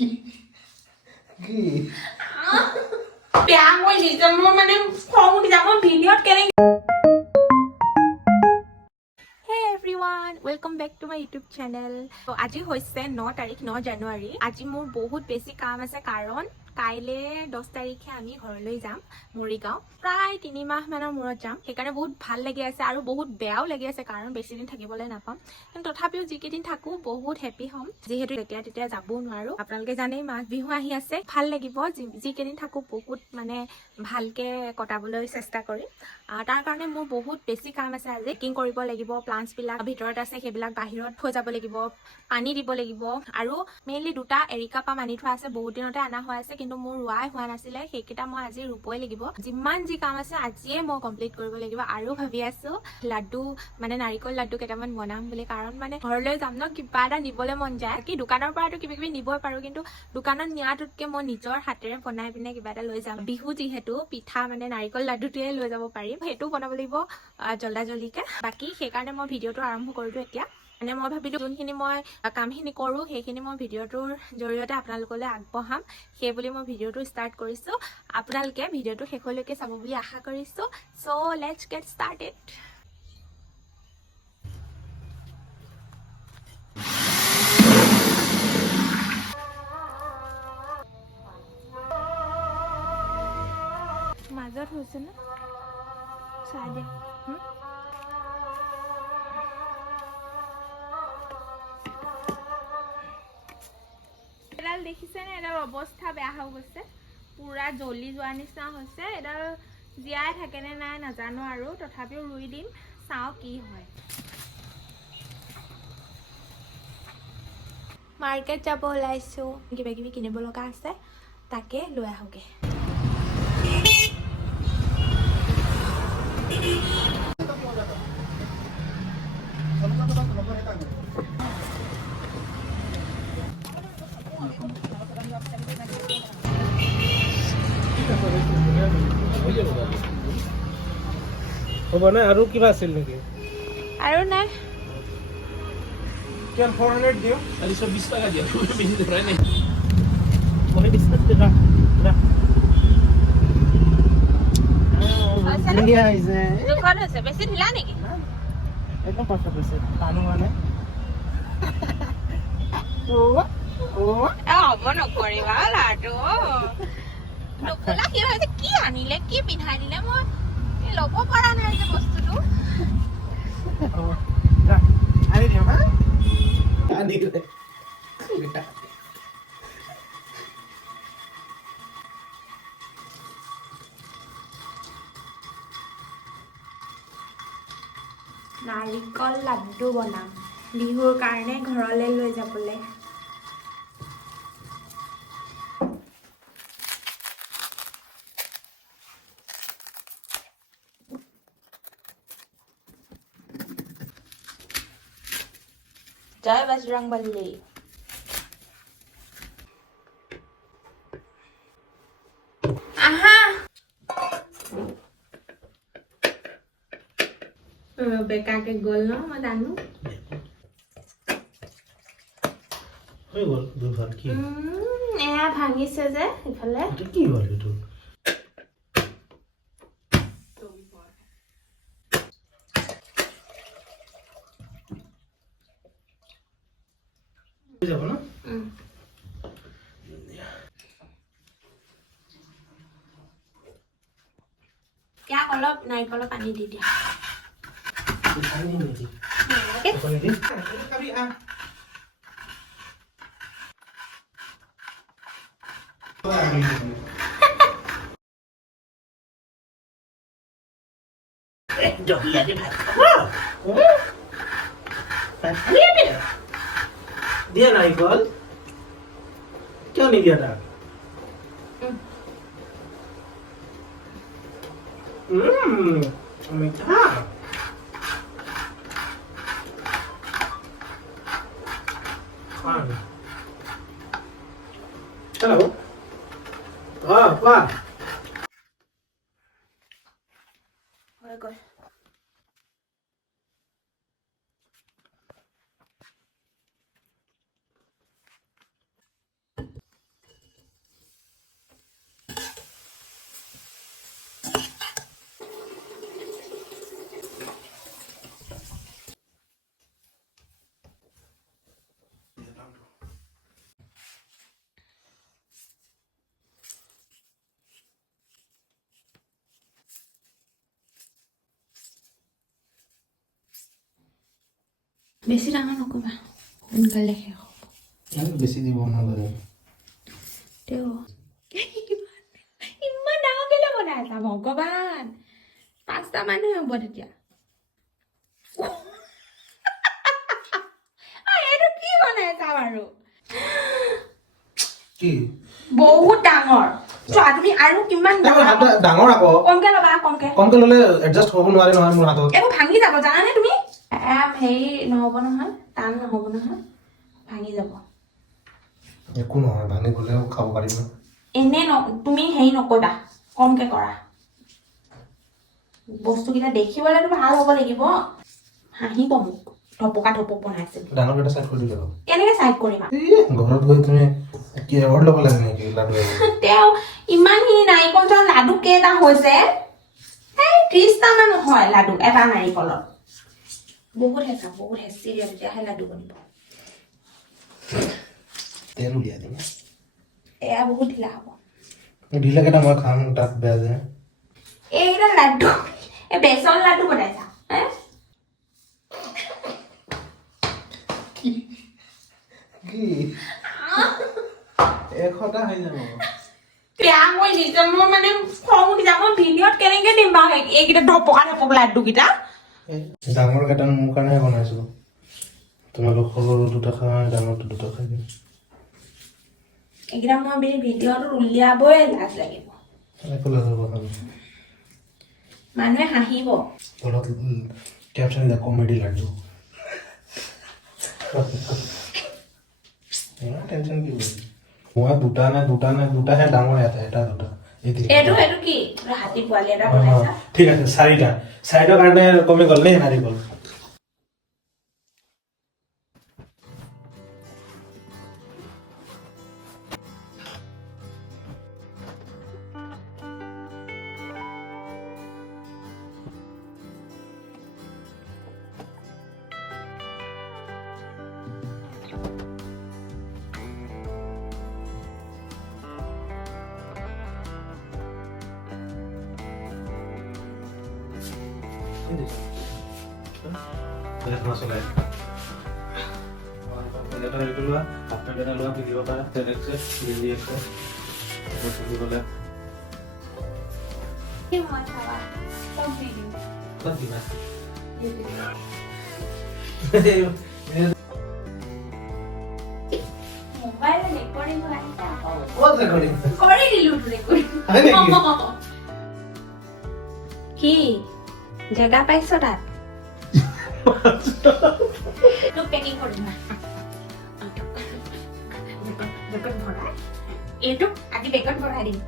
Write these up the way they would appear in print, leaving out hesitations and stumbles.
কি বেয়া মই নিজে মোৰ মানে খং উঠি যাব মই ভিডিঅ'ত কেনে Hey everyone, welcome back to my YouTube channel. So আজি হৈছে 9 তাৰিখ 9 জানুৱাৰী। আজি মোৰ বহুত বেছি কাম আছে কাৰণ কাইলে 10 তাৰিখে আমি ঘৰলৈ যাম মৰিগাঁও। প্ৰায় 3 মাহ মানৰ মূৰত যাম। সেইকাৰণে বহুত ভাল লাগি আছে আৰু বহুত বেয়াও লাগি আছে কাৰণ বেছি দিন থাকিবলৈ নাপাম। কিন্তু তথাপিও যিকেইদিন থাকো বহুত হেপী হ'ম। যিহেতু তেতিয়া যাবও নোৱাৰো। আপোনালোকে জানেই মাঘ বিহু আহি আছে। ভাল লাগিব যিকেইদিন থাকো বহুত মানে ভালকে কটাবলৈ চেষ্টা কৰিম। তাৰ কাৰণে মোৰ বহুত বেছি কাম আছে আজি। পেকিং কৰিব লাগিব, প্লান্টছ বিলাক ভিতৰত আছে সেইবিলাক বাহিৰত থৈ যাব লাগিব, পানী দিব লাগিব আৰু মেইনলি দুটা এৰিকা পাম আনি থোৱা আছে। বহুত দিনতে অনা হৈ আছে কিন্তু মোৰ ৰোৱাই হোৱা নাছিলে। সেইকেইটা মই আজি ৰুবই লাগিব। যিমান যি কাম আছে আজিয়ে মই কমপ্লিট কৰিব লাগিব। আৰু ভাবি আছো লাড্ডু মানে নাৰিকল লাড্ডু কেইটামান বনাম বুলি কাৰণ মানে ঘৰলৈ যাম ন, কিবা এটা নিবলৈ মন যায়। কি দোকানৰ পৰাতো কিবা কিবি নিবই পাৰো কিন্তু দোকানত নিয়াটোতকে মই নিজৰ হাতেৰে বনাই পিনে কিবা এটা লৈ যাম। বিহু যিহেতু পিঠা মানে নাৰিকল লাড্ডুটোৱে লৈ যাব পাৰিম। সেইটো বনাব লাগিব জল্দিকে। বাকী সেইকাৰণে মই ভিডিঅ'টো আৰম্ভ কৰিলো এতিয়া। মানে মই ভাবিলো যোনখিনি মই কামখিনি কৰো সেইখিনি মই ভিডিঅ'টোৰ জৰিয়তে আপোনালোকলৈ আগবঢ়াম। সেই বুলি মই ভিডিঅ'টো ষ্টাৰ্ট কৰিছো। আপোনালোকে ভিডিঅ'টো শেষলৈকে চাব বুলি আশা কৰিছো। So let's get started. মাজত হৈছে ন চাই দে এডাল দেখিছেনে? এডাল অৱস্থা বেয়া হৈ গৈছে, পুৰা জ্বলি যোৱা নিচিনা হৈছে। এডাল জীয়াই থাকেনে নাই নাজানো আৰু তথাপিও ৰুই দিম, চাওঁ কি হয়। মাৰ্কেট যাব ওলাইছো, কিবা কিবি কিনিব লগা আছে, তাকে লৈ আহোগে। হ'ব না আৰু কিবা আছিল নেকি? আৰু নাই কিমান 400 দিও আজি 20 টাকা দিয়া তুমি বেছি ধৰাই নাই মই 20 টাকা না ধুনীয়া হৈছে। দুখন হৈছে, বেছি ঢিলা নেকি? একদম পাৰফেক্ট হৈছে, টানো হোৱা নাই। মই নকৰিবা লাডু নুফুলা কি হৈছে? কি আনিলে, কি পিন্ধাই দিলে? মই ল'ব পৰা নাই যে বস্তুটো। আনি দিম হা, আনি দিলে নাৰিকল লাড্ডু বনাম বিহুৰ কাৰণে ঘৰলৈ লৈ যাবলৈ। জয় বজৰংবলী। আহা বেকাকে গ'ল ন, মই জানো। হৈ গ'ল দুখন কি এয়া ভাঙিছে যে ইফালে। কি হ'ল এইটো? যাব ন ইয়াক অলপ নাৰিকলৰ পানী দি দিয়া। দিয়া নাৰিকল কিয় নিদিয়া তাক? মিঠা হেল্ল' কোৱা। হৈ গ'ল। বেছি ডাঙৰ নকবা সোনকালে শেষ হ'ব বেছি দিব নালাগে তেওঁ ইমান ডাঙৰ কেলে বনাই আছা ভগৱান 5টা মানুহ হ'ব তেতিয়া এইটো কি বনাই আছা বাৰু কি বহুত ডাঙৰ চোৱা তুমি আৰু কিমান ডাঙৰ আকৌ কমকে ল'বা কমকে ল'লে এডজাষ্ট হ'ব নোৱাৰে নহয় মোৰ হাতত এইবোৰ ভাঙি যাব জানানে তুমি হেৰি নহ'ব নহয় টান নহ'ব নহয় ভাঙি যাব একো নহয় ভাঙি গ'লেও খাব পাৰিম এনে তুমি হেৰি নকৰিবা কমকে কৰা বস্তুকেইটা দেখিবলৈতো ভাল হ'ব লাগিব হাঁহিব মোক ধপকা ধপক বনাইছে ডাঙৰকেইটা চাইড কৰি দিবা কেনেকে চাইড কৰিম ঘৰত গৈ তুমি কি এৱাৰ্ড ল'ব লাগে নেকি লাডু তেওঁ ইমানখিনি নাৰিকল চাউল লাডু কেইটা হৈছে 30টা মান হয় লাডু এটা নাৰিকলত বহুত হেঁচি দিয়া তেতিয়াহে লাডু বনিব তেল উলিয়াই দিম এয়া বহুত ঢিলা হ'ব ঢিলাকেইটা মই খাম তাত বেয়া যায় এইকেইটা লাডু এই বেচন লাডু বনাইছা কি এশটা হৈ যাব বেয়া হৈ দিছে মই মানে খং উঠি যাব ভিডিঅ'ত কেনেকে দিম বাৰু এইকেইটা ধপকা ধপক লাডুকেইটা ডাঙৰ কেইটা মোৰ কাৰণেহে বনাইছো তোমালোক সৰু দুটা খাই ডাঙৰটো দুটা খাই দিম এইকেইটা মই ভিডিঅ'টো উলিয়াবই লাজ লাগিব একো লাগিব মানুহে হাঁহিব ঘৰত কেপশ্যন দিয়া কমেডি লাডু ইমান টেনশ্যন কি মই দুটাহে ডাঙৰ এটা দুটা এইটো কি হাতী পোৱালি এটা বনাইছা ঠিক আছে চাৰিটাৰ কাৰণে কমি গ'ল নে নাৰিকল কি জেগা পাইছ তাত পেকিং কৰিম এইটো আজি বেগত ভৰাই দিম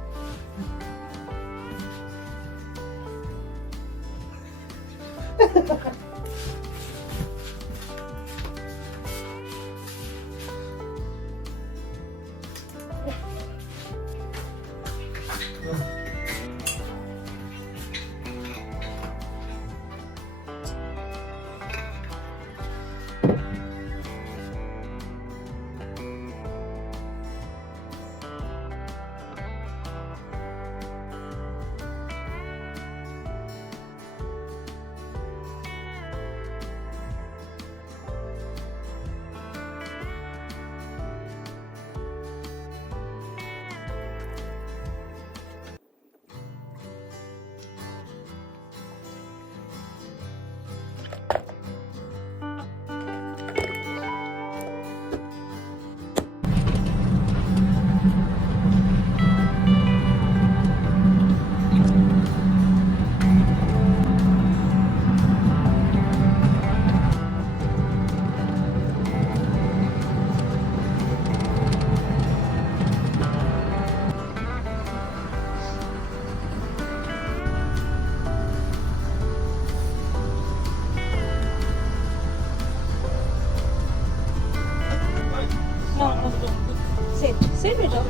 Sit, Rito.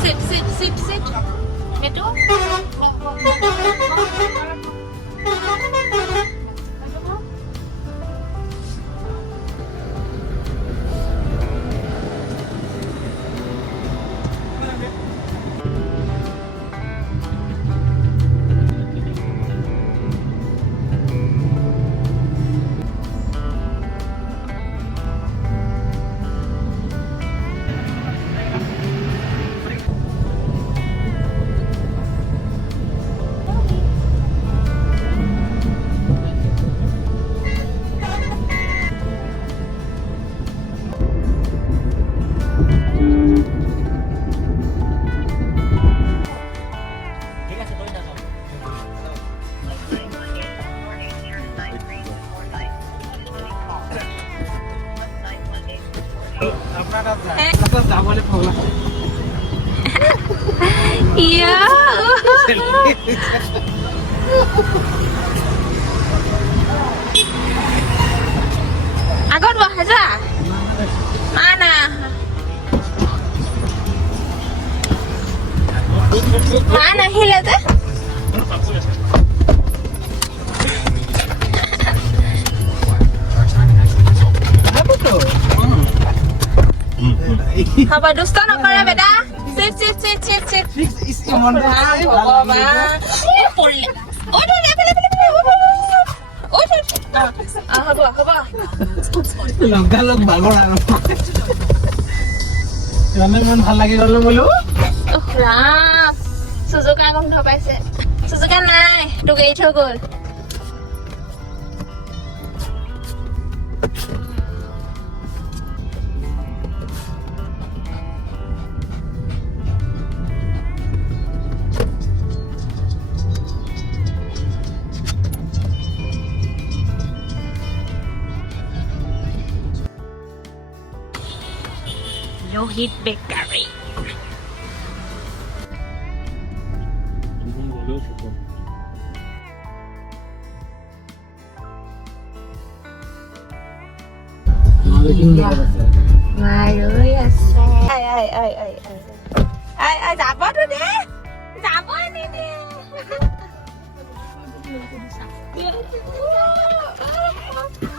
Sit. Rito. ইয়া আগত বহা যা mana mana hilang tu apa dusta nak kau beda sit is on Baba oh tu haba Lanka লগ বাগৰ আৰু মানে মন ভাল লাগি গ'ল বোলো ৰাম সুজুকা গন্ধ পাইছে সুজুকা নাই তোক এৰি থৈ গ'ল Lohit Bakery. Mai ơi à xe. Ai giả bớt rồi đi. Giả bớt đi đi.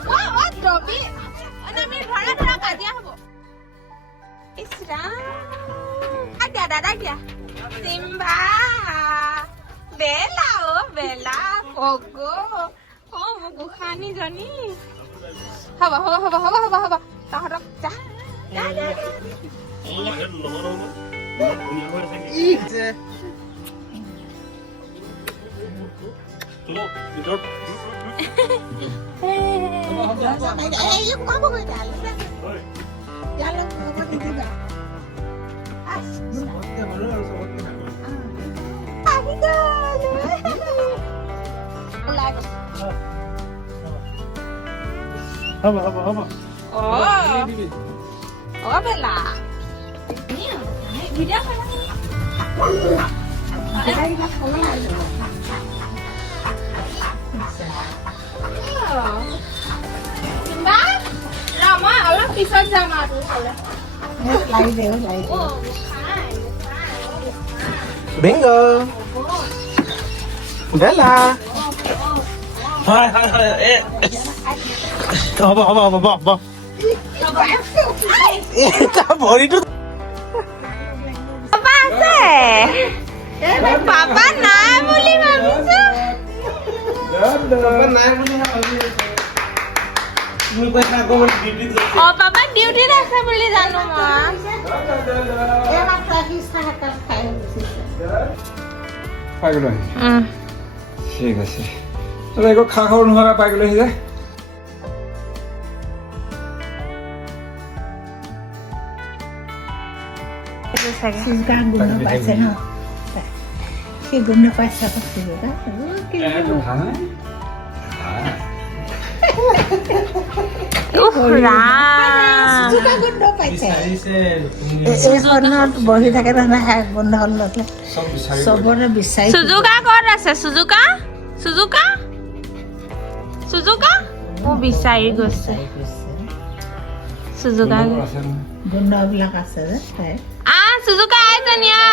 What Robi? Ana mi bhara thora ka diya hobo. Isra. Ada dia. Simba. Bella Bella. Pogo. Oh, mugu khani jani. Haba. Tahrok ja. হ'ব Oh, Bella. Video Simba, Rama, অলপ পিছত যাম আৰু চলে। Bingo. Bella. Hi. হ'ব এটা ভৰিটো papa আছে পাপা নাই বুলি ভাবিছো পাপা ডিউটিত আছে বুলি জানো মই ঠিক আছে তাহলে একো খা খবৰ নোহোৱা পাই গ'লেহি যে Suka guna paisa no. Si guna paisa pasti juga. Suka guna paisa. Karena bagi tak kena nak guna Allah tu. Sobornya bisa. Suzuka kau rasa Suzuka? Oh bisa itu sih. Suzuka. Guna belakang saja. Suzuka aja nih ya.